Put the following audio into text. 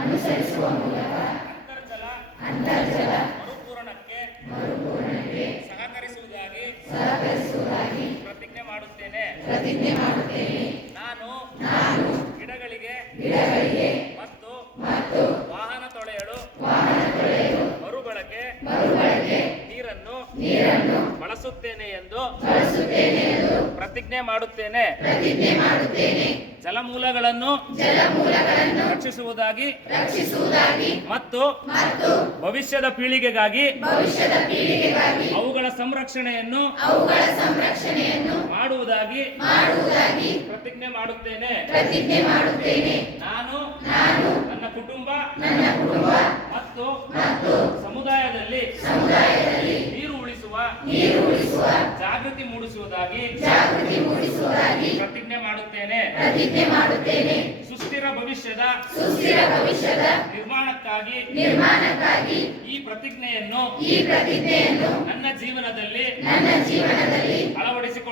ಅನುಸರಿಸುವ ಮೂಲಕ ಅಂತರ್ಜಲ ಅಂತರ್ಜಲ ಮರುಪೂರಣಕ್ಕೆ ಮರುಪೂರಣಕ್ಕೆ ಸಹಕರಿಸುವುದಾಗಿ ಸಹಕರಿಸುವುದಾಗಿ ಪ್ರತಿಜ್ಞೆ ಮಾಡುತ್ತೇನೆ. ಪ್ರತಿಜ್ಞೆ ಮಾಡುತ್ತೇನೆ. ನಾನು ನಾನು ಗಿಡಗಳಿಗೆ ಗಿಡಗಳಿಗೆ ಮತ್ತು ಮತ್ತು ವಾಹನ ತೊಳೆಯಲು ವಾಹನ ತೊಳೆಯಲು ಮರುಬಳಕೆ ಮರುಬಳಕೆ ನೀರನ್ನು ನೀರನ್ನು ಬಳಸುತ್ತೇನೆ ಎಂದು ಬಳಸುತ್ತೇನೆ ಎಂದು ಪ್ರತಿಜ್ಞೆ ಮಾಡುತ್ತೇನೆ. ಪ್ರತಿಜ್ಞೆ ಮಾಡುತ್ತೇನೆ. ಜಲಮೂಲಗಳನ್ನು ಜಲಮೂಲಗಳನ್ನು ರಕ್ಷಿಸುವುದಾಗಿ ರಕ್ಷಿಸುವುದಾಗಿ ಮತ್ತು ಮತ್ತು ಭವಿಷ್ಯದ ಪೀಳಿಗೆಗಾಗಿ ಭವಿಷ್ಯದ ಪೀಳಿಗೆಗಾಗಿ ಅವುಗಳ ಸಂರಕ್ಷಣೆಯನ್ನು ಅವುಗಳ ಸಂರಕ್ಷಣೆಯನ್ನು ಮಾಡುವುದಾಗಿ ಪ್ರತಿಜ್ಞೆ ಮಾಡುತ್ತೇನೆ. ಪ್ರತಿಜ್ಞೆ ಮಾಡುತ್ತೇನೆ. ನಾನು ನಾನು ನನ್ನ ಕುಟುಂಬ ನನ್ನ ಕುಟುಂಬ ಮತ್ತು ಮತ್ತು ಸಮುದಾಯದಲ್ಲಿ ಸಮುದಾಯದಲ್ಲಿ ನೀರು ಉಳಿಸುವ ನೀರು ಉಳಿಸುವ ಜಾಗೃತಿ ಮೂಡಿಸುವುದಾಗಿ ಜಾಗೃತಿ ಪ್ರತಿಜ್ಞೆ ಮಾಡುತ್ತೇನೆ. ಸುಸ್ಥಿರ ಭವಿಷ್ಯದ ಸುಸ್ಥಿರ ಭವಿಷ್ಯದ ನಿರ್ಮಾಣಕ್ಕಾಗಿ ನಿರ್ಮಾಣಕ್ಕಾಗಿ ಈ ಪ್ರತಿಜ್ಞೆಯನ್ನು ಈ ಪ್ರತಿಜ್ಞೆಯನ್ನು ನನ್ನ ಜೀವನದಲ್ಲಿ ನನ್ನ ಜೀವನದಲ್ಲಿ ಅಳವಡಿಸಿಕೊಳ್ಳುತ್ತೇನೆ